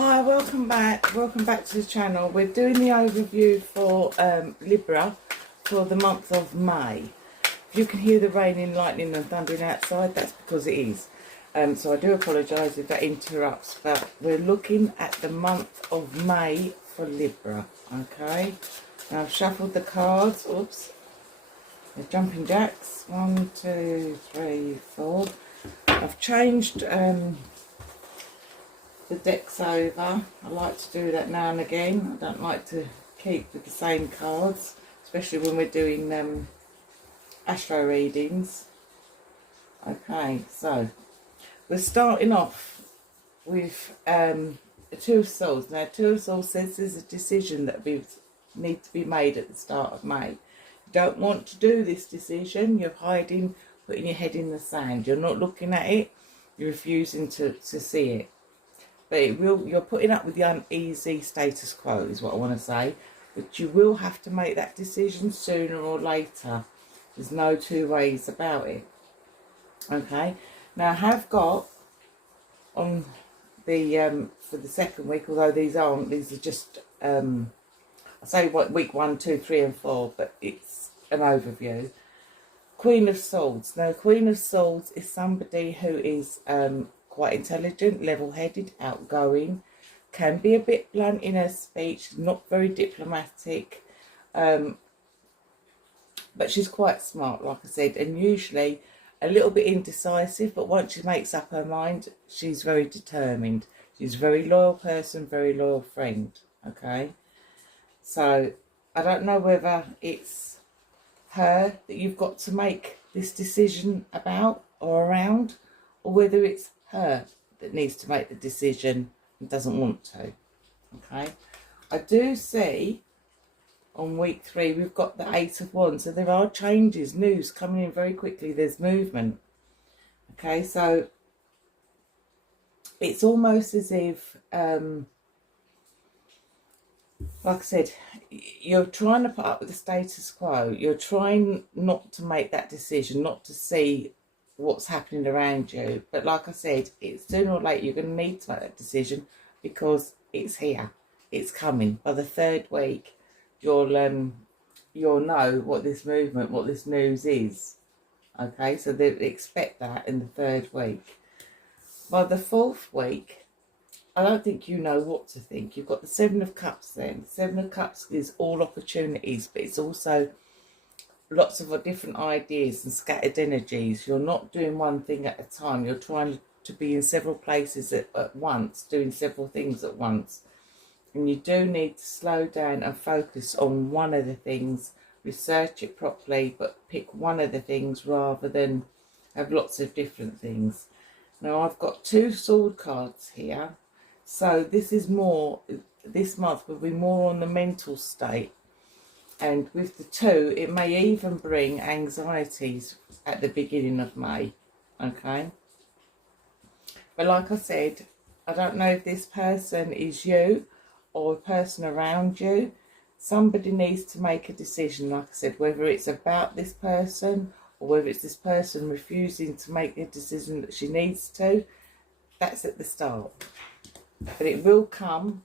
Hi, welcome back to the channel. We're doing the overview for Libra for the month of May. If you can hear the raining, lightning and thundering outside, that's because it is. So I do apologise if that interrupts, but we're looking at the month of May for Libra. Okay, now I've shuffled the cards. Oops, the jumping jacks. 1, 2, 3, 4. I've changed the decks over. I like to do that now and again. I don't like to keep with the same cards, especially when we're doing astro readings. Okay, so we're starting off with the Two of Swords. Now, Two of Swords says there's a decision that needs to be made at the start of May. You don't want to do this decision. You're hiding, putting your head in the sand. You're not looking at it. You're refusing to see it. But you're putting up with the uneasy status quo is what I want to say. But you will have to make that decision sooner or later. There's no two ways about it. Okay. Now I have got on the for the second week, although these are just I say what week 1, 2, 3 and 4, but it's an overview. Queen of Swords. Now Queen of Swords is somebody who is quite intelligent, level-headed, outgoing, can be a bit blunt in her speech, not very diplomatic, but she's quite smart, like I said, and usually a little bit indecisive, but once she makes up her mind, she's very determined. She's a very loyal person, very loyal friend, okay? So I don't know whether it's her that you've got to make this decision about or around, or whether it's her that needs to make the decision and doesn't want to. Okay, I do see on week 3 we've got the 8 of Wands, so there are changes, news coming in very quickly. There's movement. Okay, so it's almost as if like I said, you're trying to put up with the status quo. You're trying not to make that decision, not to see what's happening around you. But like I said, it's sooner or later you're going to need to make that decision because it's here. It's coming. By the 3rd week, you'll know what this movement, what this news is. Okay, so they expect that in the 3rd week. By the 4th week, I don't think you know what to think. You've got the 7 of Cups then. 7 of Cups is all opportunities, but it's also lots of different ideas and scattered energies. You're not doing one thing at a time. You're trying to be in several places at once, doing several things at once. And you do need to slow down and focus on one of the things, research it properly, but pick one of the things rather than have lots of different things. Now I've got 2 sword cards here. So this month will be more on the mental state. And with the 2, it may even bring anxieties at the beginning of May. Okay. But like I said, I don't know if this person is you or a person around you. Somebody needs to make a decision, like I said, whether it's about this person or whether it's this person refusing to make a decision that she needs to. That's at the start. But it will come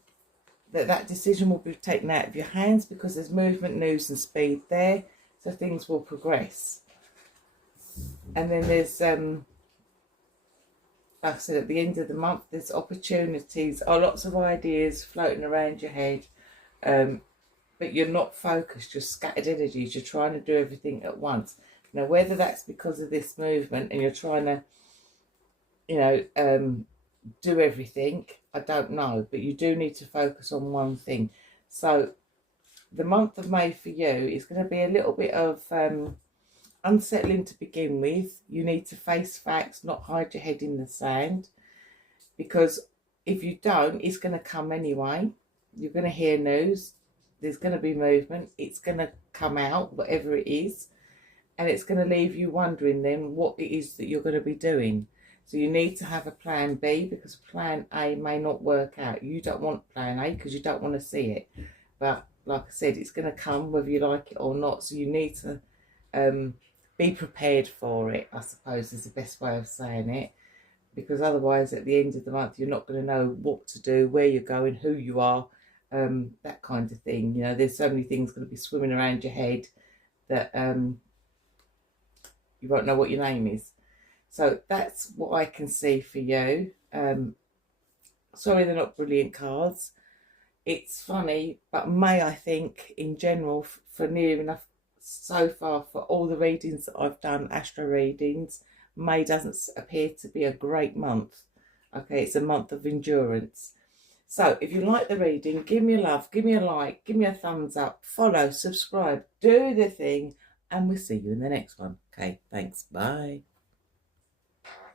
that decision will be taken out of your hands because there's movement, news and speed there. So things will progress. And then there's, like I said, at the end of the month, there's opportunities or lots of ideas floating around your head. But you're not focused, you're scattered energies. You're trying to do everything at once. Now, whether that's because of this movement and you're trying to, do everything, I don't know, but you do need to focus on one thing. So the month of May for you is going to be a little bit of unsettling to begin with. You need to face facts, not hide your head in the sand, because if you don't, it's going to come anyway. You're going to hear news, there's going to be movement, it's going to come out, whatever it is, and it's going to leave you wondering then what it is that you're going to be doing. So you need to have a plan B, because plan A may not work out. You don't want plan A because you don't want to see it. But like I said, it's going to come whether you like it or not. So you need to be prepared for it, I suppose is the best way of saying it. because otherwise at the end of the month you're not going to know what to do, where you're going, who you are, that kind of thing. You know, there's so many things going to be swimming around your head that you won't know what your name is. So that's what I can see for you. Sorry they're not brilliant cards. It's funny, but May, I think, in general, for near enough so far for all the readings that I've done, astro readings, May doesn't appear to be a great month. Okay, it's a month of endurance. So if you like the reading, give me a love, give me a like, give me a thumbs up, follow, subscribe, do the thing, and we'll see you in the next one. Okay, thanks. Bye.